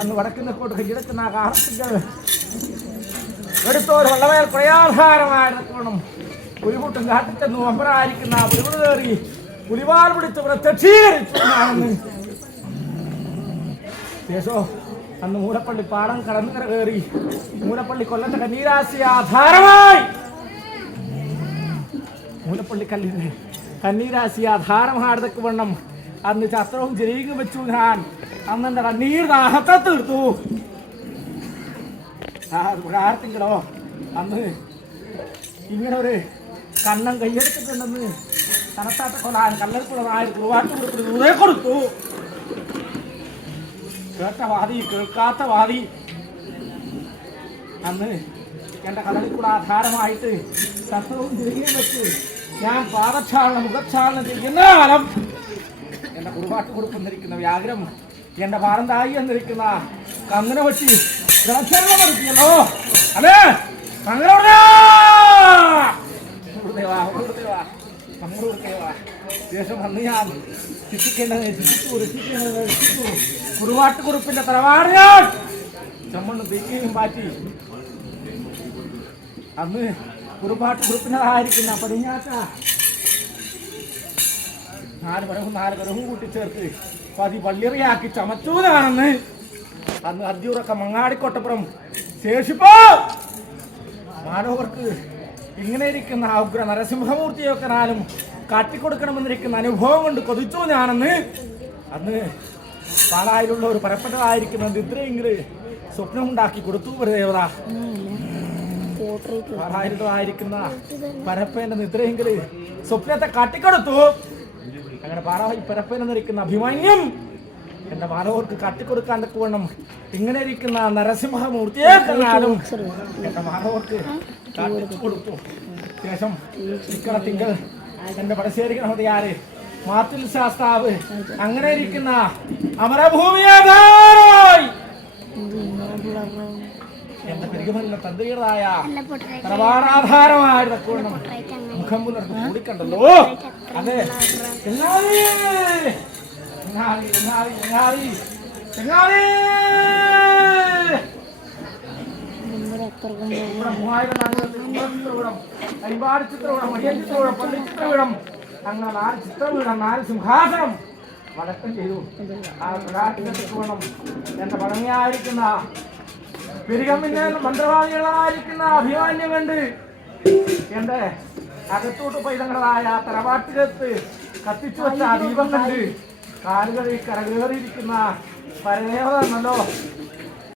അന്ന് വടക്കുന്നിക്കോട്ട് കിഴക്കുന്ന കാലത്തികൾ എടുത്തോര് വള്ളവയൽ പ്രയാധാരമായിരുന്നു. പുലിമുട്ടും കാട്ടിച്ചെന്നു അമ്പരായിരിക്കുന്ന പുലിമുട് കയറി പുലിവാൽ പിടിച്ച് പ്രത്യക്ഷീകരിച്ചു. ശേഷോ അന്ന് മൂലപ്പള്ളി പാടം കടന്നുകര കയറി മൂലപ്പള്ളി കൊല്ലത്തെ കന്നീരാശി ആധാരമായി മൂലപ്പള്ളി കല്ലിന് കന്നീരാശി ആധാരമാടതൊക്കെ വണ്ണം അന്ന് ചത്രവും ചെരിയും വെച്ചു. ഞാൻ അന്നെന്റെ കണ്ണീർ ദാഹത്തെ തീർത്തു. ആർത്തിങ്കടോ അന്ന് ഇങ്ങനെ ഒരു കണ്ണം കയ്യെടുത്തിട്ടുണ്ടെന്ന് കനത്താത്ത കൊലാൻ കല്ലൽക്കുളമായ കുറുവാട്ട് കൊടുത്തു. കേട്ട വാദി കേൾക്കാത്ത വാദി അന്ന് എൻ്റെ കടലിക്കൂടെ ആധാരമായിട്ട് ശത്രുവും തിരികെയും വെച്ച് ഞാൻ പാദക്ഷാളനം മുഖക്ഷാളനം ചെയ്യുന്ന കാലം എൻ്റെ കുറുവാട്ട് കൊടുക്കുന്നിരിക്കുന്ന വ്യാഗ്രം എൻ്റെ ഭാരന്തായി എന്നിരിക്കുന്ന കന്നിനെ വെച്ച് ല്ലോ അല്ലേ ശേഷം അന്ന് ഞാൻ ശിക്ഷിക്കേണ്ടത് ശിക്ഷിച്ചു. കുറുവാട്ട് കുറുപ്പിന്റെ തറവാട് ഞാൻ ചമ്മണ്ണ് തീക്കുകയും പാറ്റി. അന്ന് കുറുവാട്ട് കുറുപ്പിനതായിരിക്കുന്ന പടിഞ്ഞാറ്റ 4 കരവും കൂട്ടിച്ചേർത്ത് പള്ളിറിയാക്കി ചമച്ചൂതാണെന്ന് അന്ന് അർജൂറൊക്കെ മങ്ങാടിക്കോട്ടപ്പുറം ശേഷിപ്പോ മാനവർക്ക് ഇങ്ങനെ ഇരിക്കുന്ന ഉഗ്ര നരസിംഹമൂർത്തിയൊക്കെ നാലും കാട്ടിക്കൊടുക്കണമെന്നിരിക്കുന്ന അനുഭവം കൊണ്ട് കൊതിച്ചു ഞാനെന്ന് അന്ന് പാലായിലുള്ള ഒരു പരപ്പെട്ടതായിരിക്കുന്ന നിദ്രയെങ്കില് സ്വപ്നമുണ്ടാക്കി കൊടുത്തു. ദേവത പാലായിലുള്ളതായിരിക്കുന്ന പരപ്പേന്റെ നിദ്രയെങ്കില് സ്വപ്നത്തെ കാട്ടിക്കൊടുത്തു. അങ്ങനെ പരപ്പേനെന്നിരിക്കുന്ന അഭിമന്യം എന്റെ മാനവർക്ക് കാട്ടിക്കൊടുക്കാൻ വേണം ഇങ്ങനെ ഇരിക്കുന്ന നരസിംഹമൂർത്തിയെ കണ്ടാലും എന്റെ മാനവർക്ക് കാട്ടിക്കൊടുത്തു. ശേഷം ഇക്കടത്തിങ്കൽ എന്റെ പടശ്ശേരിക്കണമതിയാര് മാത്തിൽ ശാസ്താവ് അങ്ങനെ ഇരിക്കുന്ന അമരഭൂമിയായി എന്റെ പെരുകുമല്ല തന്ത്രിയുടേതായ പ്രവാടാധാരമായിട്ട് മുഖം പുലർന്ന് കൂടിക്കണ്ടല്ലോ. അതെ അങ്ങനെ 4 ചിത്രവീടം 4 സിംഹാസനം വടക്കം ചെയ്തു. ആ പ്രകാശനം എന്റെ പഴമയായിരിക്കുന്ന പെരുകമ്മിന്റെ മന്ത്രവാദികളായിരിക്കുന്ന അഭിമാന്യം കണ്ട് എന്റെ അകത്തോട്ട് പൈതങ്ങളായ തറവാട്ടുകത്ത് കത്തിച്ചു വെച്ച ദീപം കണ്ട് കാലുകളിൽ കരകേറിയിരിക്കുന്ന പരദേവത എന്നല്ലോ